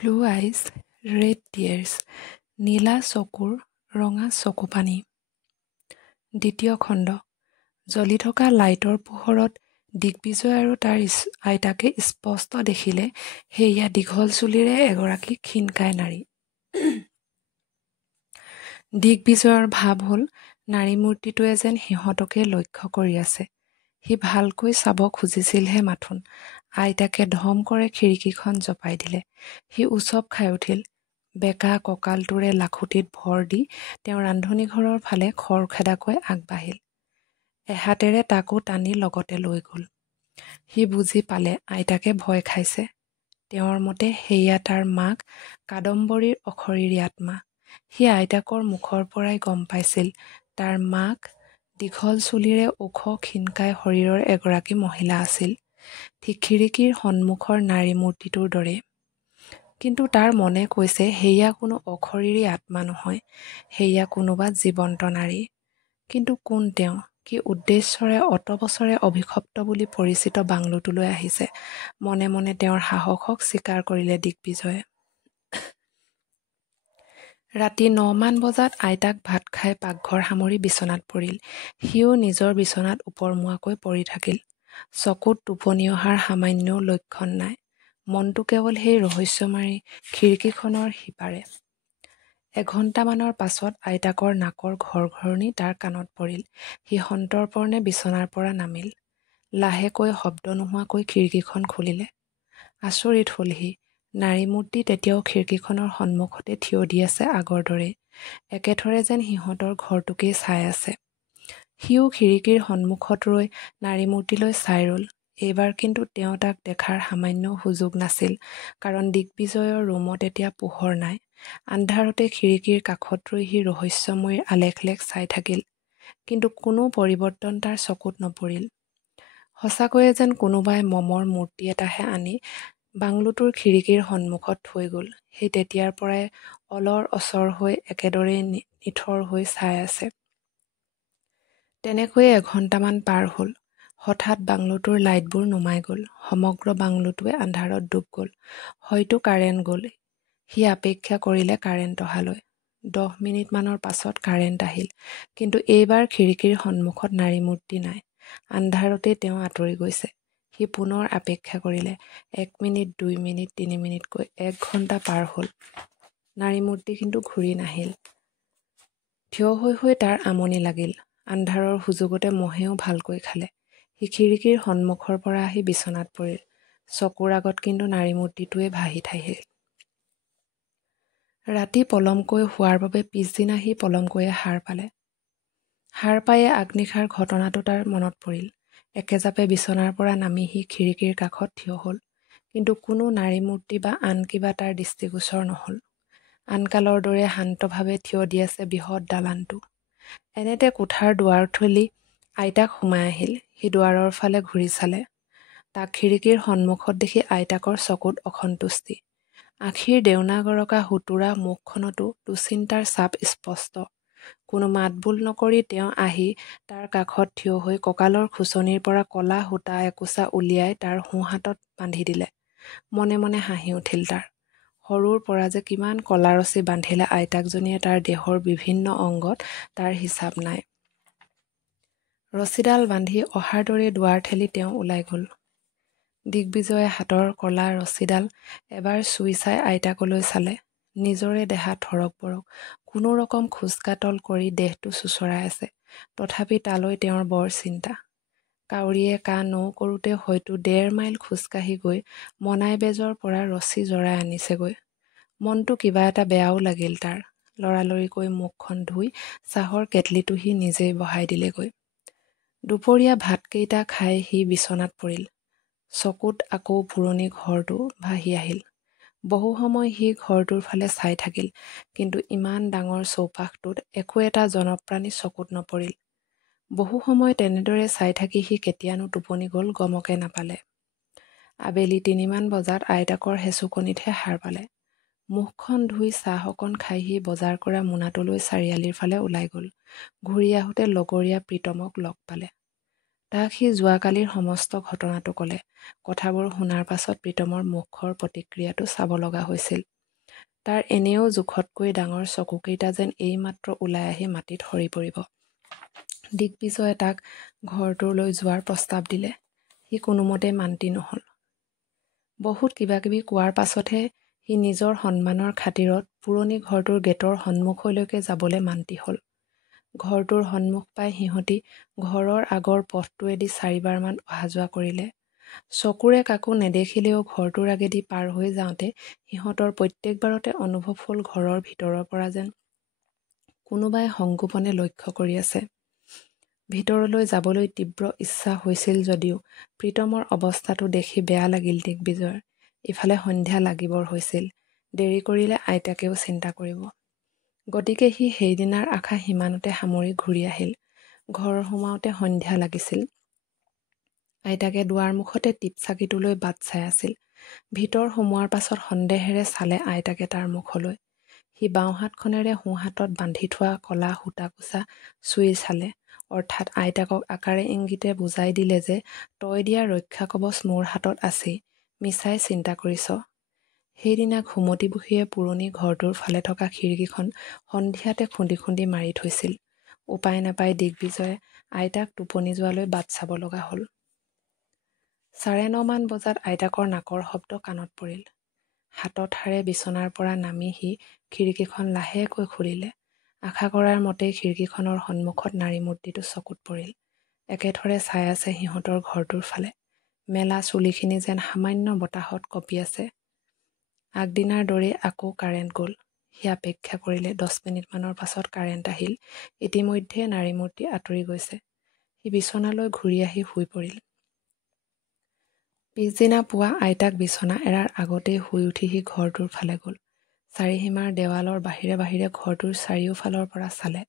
Blue eyes, red টিয়েৰ্ছ, নীলা চকুৰ ৰঙা চকুপানী। দ্বিতীয় খণ্ড। জ্বলি থকা লাইটৰ পোহৰত দিগ্বিজয় আৰু তাৰ আইতাকে স্পষ্ট দেখিলে সেয়া দীঘল চুলিৰে এগৰাকী ক্ষীণকায় নাৰী। দিগ্বিজয়ৰ ভাৱ হ'ল নাৰী মূৰ্তিটোৱে যেন সিহঁতকে লক্ষ্য কৰি আছে। সি ভালকৈ চাব খুজিছিলহে মাথোন আইতাকে ধম কৰে খিৰিকীখন জপাই দিলে। সি উচপ খাই উঠিল। বেকা কঁকালটোৰে লাখুটিত ভৰ দি তেওঁ ৰান্ধনীঘৰৰ ফালে খৰখেদাকৈ আগবাঢ়িল। এহাতেৰে তাকো টানি লগতে লৈ গ'ল। সি বুজি পালে আইতাকে ভয় খাইছে। তেওঁৰ মতে সেয়া তাৰ মাক কাদম্বৰীৰ অশৰীৰী আত্মা। সি আইতাকৰ মুখৰ পৰাই গম পাইছিল তাৰ মাক দীঘল চুলিৰে ওখ ক্ষীণকায় শৰীৰৰ এগৰাকী মহিলা আছিল, ঠিক খিৰিকীৰ সন্মুখৰ নাৰী মূৰ্তিটোৰ দৰে। কিন্তু তাৰ মনে কৈছে সেয়া কোনো অশৰীৰী আত্মা নহয়, সেয়া কোনোবা জীৱন্ত নাৰী। কিন্তু কোন তেওঁ, কি উদ্দেশ্যৰে অতবছৰে অভিশপ্ত বুলি পৰিচিত বাংলোটোলৈ আহিছে? মনে মনে তেওঁৰ সাহসক স্বীকাৰ কৰিলে দিগ্বিজয়ে। ৰাতি ৯ মান বজাত আইতাক ভাত খাই পাকঘৰ সামৰি বিচনাত পৰিল। সিও নিজৰ বিচনাত ওপৰমুৱাকৈ পৰি থাকিল। চকুত টোপনি অহাৰ সামান্যও লক্ষণ নাই। মনটো কেৱল সেই ৰহস্যময়ী খিৰিকীখনৰ সিপাৰে। এঘণ্টামানৰ পাছত আইতাকৰ নাকৰ ঘৰঘৰণি তাৰ কাণত পৰিল। সি সন্তৰ্পণে বিচনাৰ পৰা নামিল। লাহেকৈ শব্দ নোহোৱাকৈ খিৰিকীখন খুলিলে। আচৰিত হ'ল সি। নাৰী মূৰ্তি তেতিয়াও খিৰিকীখনৰ সন্মুখতে থিয় দি আছে আগৰ দৰেই, একেথৰে যেন সিহঁতৰ ঘৰটোকেই চাই আছে। সিও খিৰিকীৰ সন্মুখত ৰৈ নাৰী মূৰ্তিলৈ চাই ৰ'ল। এইবাৰ কিন্তু তেওঁ তাক দেখাৰ সামান্যও সুযোগ নাছিল, কাৰণ দিগ্বিজয়ৰ ৰুমত এতিয়া পোহৰ নাই। আন্ধাৰতে খিৰিকীৰ কাষত ৰৈ সি ৰহস্যময়ীৰ আলেখ চাই থাকিল। কিন্তু কোনো পৰিৱৰ্তন তাৰ চকুত নপৰিল। সঁচাকৈয়ে যেন কোনোবাই মমৰ মূৰ্তি এটাহে আনি বাংলোটোৰ খিৰিকীৰ সন্মুখত থৈ গ'ল। সেই তেতিয়াৰ পৰাই অলৰ অচৰ হৈ একেদৰেই নিথৰ হৈ চাই আছে। তেনেকৈয়ে এঘণ্টামান পাৰ হ'ল। হঠাৎ বাংলোটোৰ লাইটবোৰ নুমাই গ'ল। সমগ্ৰ বাংলোটোৱে আন্ধাৰত ডুব গ'ল। হয়তো কাৰেণ্ট গ'ল। সি অপেক্ষা কৰিলে কাৰেণ্ট অহালৈ। 10 মিনিটমানৰ পাছত কাৰেণ্ট আহিল। কিন্তু এইবাৰ খিৰিকীৰ সন্মুখত নাৰী মূৰ্তি নাই। আন্ধাৰতেই তেওঁ আঁতৰি গৈছে। সি পুনৰ অপেক্ষা কৰিলে। 1 মিনিট, 2 মিনিট, 3 মিনিটকৈ 1 ঘণ্টা পাৰ হ'ল। নাৰী মূৰ্তি কিন্তু ঘূৰি নাহিল। থিয় হৈ তাৰ আমনি লাগিল। আন্ধাৰৰ সুযোগতে মহেও ভালকৈ খালে। সি খিৰিকীৰ সন্মুখৰ পৰা আহি বিচনাত পৰিল। চকুৰ আগত কিন্তু নাৰী মূৰ্তিটোৱে ভাহি থাকিল। ৰাতি পলমকৈ শোৱাৰ বাবে পিছদিনা সি পলমকৈয়ে সাৰ পালে। সাৰ পায়ে আগনিশাৰ ঘটনাটো তাৰ মনত পৰিল। একেজাপে বিচনাৰ পৰা নামি সি খিৰিকীৰ কাষত থিয় হ'ল। কিন্তু কোনো নাৰী মূৰ্তি বা আন কিবা তাৰ দৃষ্টিগোচৰ নহ'ল। আনকালৰ দৰে শান্তভাৱে থিয় দি আছে বৃহৎ দালানটো। এনেতে কোঠাৰ দুৱাৰ ঠেলি আইতাক সোমাই আহিল। সি দুৱাৰৰ ফালে ঘূৰি চালে। তাক খিৰিকীৰ সন্মুখত দেখি আইতাকৰ চকুত অসন্তুষ্টি। আখিৰ দেউনা গৰকা সুতুৰা মুখখনতো দুশ্চিন্তাৰ ছাপ স্পষ্ট। কোনো মাতবোল নকৰি তেওঁ আহি তাৰ কাষত থিয় হৈ কঁকালৰ খুচনিৰ পৰা ক'লা সূতা একোছা উলিয়াই তাৰ সোঁহাতত বান্ধি দিলে। মনে মনে হাঁহি উঠিল তাৰ। সৰুৰ পৰা যে কিমান কলা ৰছী বান্ধিলে আইতাকজনীয়ে তাৰ দেহৰ বিভিন্ন অংগত তাৰ হিচাপ নাই। ৰছীডাল বান্ধি অহাৰ দৰে দুৱাৰ ঠেলি তেওঁ ওলাই গ'ল। দিগ্বিজয়ে হাতৰ কলা ৰছীডাল এবাৰ চুই চাই আইতাকলৈ চালে। নিজৰে দেহা থৰক বৰক, কোনো ৰকম খোজকাতল কৰি দেহটো চোচৰাই আছে। তথাপি তালৈ তেওঁৰ বৰ চিন্তা। কাউৰীয়ে কা নৌ কৰোঁতে হয়তো 1.5 মাইল খোজকাঢ়ি গৈ মনাই বেজৰ পৰা ৰছী জৰাই আনিছেগৈ। মনটো কিবা এটা বেয়াও লাগিল তাৰ। লৰালৰিকৈ মুখখন ধুই চাহৰ কেটলিটো সি নিজেই বহাই দিলেগৈ। দুপৰীয়া ভাতকেইটা খাই সি বিচনাত পৰিল। চকুত আকৌ পুৰণি ঘৰটো ভাহি আহিল। বহু সময় সি ঘৰটোৰ ফালে চাই থাকিল, কিন্তু ইমান ডাঙৰ চৌপাশটোত একো এটা জনপ্ৰাণী চকুত নপৰিল। বহু সময় তেনেদৰে চাই থাকি সি কেতিয়ানো টোপনি গ'ল গমকে নাপালে। আবেলি 3 মান বজাত আইতাকৰ হেচুকনিতহে সাৰ পালে। মুখখন ধুই চাহ অকণ খাই সি বজাৰ কৰা মোনাটো লৈ চাৰিআলিৰ ফালে ওলাই গ'ল। ঘূৰি আহোঁতে লগৰীয়া প্ৰীতমক লগ পালে। তাক সি যোৱাকালিৰ সমস্ত ঘটনাটো ক'লে। কথাবোৰ শুনাৰ পাছত প্ৰীতমৰ মুখৰ প্ৰতিক্ৰিয়াটো চাব লগা হৈছিল। তাৰ এনেও জোখতকৈ ডাঙৰ চকুকেইটা যেন এইমাত্ৰ ওলাই আহি মাটিত সৰি পৰিব। দিগ্বিজয়ে তাক ঘৰটোলৈ যোৱাৰ প্ৰস্তাৱ দিলে। সি কোনোমতে মান্তি নহ'ল। বহুত কিবাকিবি কোৱাৰ পাছতহে সি নিজৰ সন্মানৰ খাতিৰত পুৰণি ঘৰটোৰ গেটৰ সন্মুখলৈকে যাবলৈ মান্তি হ'ল। ঘৰটোৰ সন্মুখ পাই সিহঁতি ঘৰৰ আগৰ পথটোৱেদি 4বাৰমান অহা যোৱা কৰিলে। চকুৰে কাকো নেদেখিলেও ঘৰটোৰ আগেদি পাৰ হৈ যাওঁতে সিহঁতৰ প্ৰত্যেকবাৰতে অনুভৱ হ'ল ঘৰৰ ভিতৰৰ পৰা যেন কোনোবাই সংগোপনে লক্ষ্য কৰি আছে। ভিতৰলৈ যাবলৈ তীব্ৰ ইচ্ছা হৈছিল যদিও প্ৰীতমৰ অৱস্থাটো দেখি বেয়া লাগিল দিগ্বিজয়ৰ। ইফালে সন্ধ্যা লাগিবৰ হৈছিল। দেৰি কৰিলে আইতাকেও চিন্তা কৰিব। গতিকে সি সেইদিনাৰ আশা সিমানতে সামৰি ঘূৰি আহিল। ঘৰ সোমাওঁতে সন্ধ্যা লাগিছিল। আইতাকে দুৱাৰমুখতে টিপচাকিটোলৈ বাট চাই আছিল। ভিতৰ সোমোৱাৰ পাছত সন্দেহেৰে চালে আইতাকে তাৰ মুখলৈ। সি বাওঁহাতখনেৰে সোঁহাতত বান্ধি থোৱা কলা সূতাকোছা চুই চালে। অৰ্থাৎ আইতাকক আকাৰে ইংগিতে বুজাই দিলে যে তই দিয়া ৰক্ষাকৱচ মোৰ হাতত আছেই, মিছাই চিন্তা কৰিছ। সেইদিনা ঘুমতি বুঢ়ীয়ে পুৰণি ঘৰটোৰ ফালে থকা খিৰিকীখন সন্ধিয়াতে খুন্দি খুন্দি মাৰি থৈছিল। উপায় নাপাই দিগ্বিজয়ে আইতাক টোপনি যোৱালৈ বাট চাব লগা হ'ল। 9:30মান বজাত আইতাকৰ নাকৰ শব্দ কাণত পৰিল। হাতত হাৰে বিচনাৰ পৰা নামি সি খিৰিকীখন লাহেকৈ খুলিলে। আশা কৰাৰ মতেই খিৰিকীখনৰ সন্মুখত নাৰী মূৰ্তিটো চকুত পৰিল। একেথৰে চাই আছে সিহঁতৰ ঘৰটোৰ ফালে। মেলা চুলিখিনি যেন সামান্য বতাহত কঁপি আছে। আগদিনাৰ দৰেই আকৌ কাৰেণ্ট গ'ল। সি অপেক্ষা কৰিলে। 10 মিনিটমানৰ পাছত কাৰেণ্ট আহিল। ইতিমধ্যে নাৰী মূৰ্তি আঁতৰি গৈছে। সি বিচনালৈ ঘূৰি আহি শুই পৰিল। পিছদিনা পুৱা আইতাক বিচনা এৰাৰ আগতেই শুই উঠি সি ঘৰটোৰ ফালে গ'ল। চাৰিসীমাৰ দেৱালৰ বাহিৰে বাহিৰে ঘৰটোৰ চাৰিওফালৰ পৰা চালে।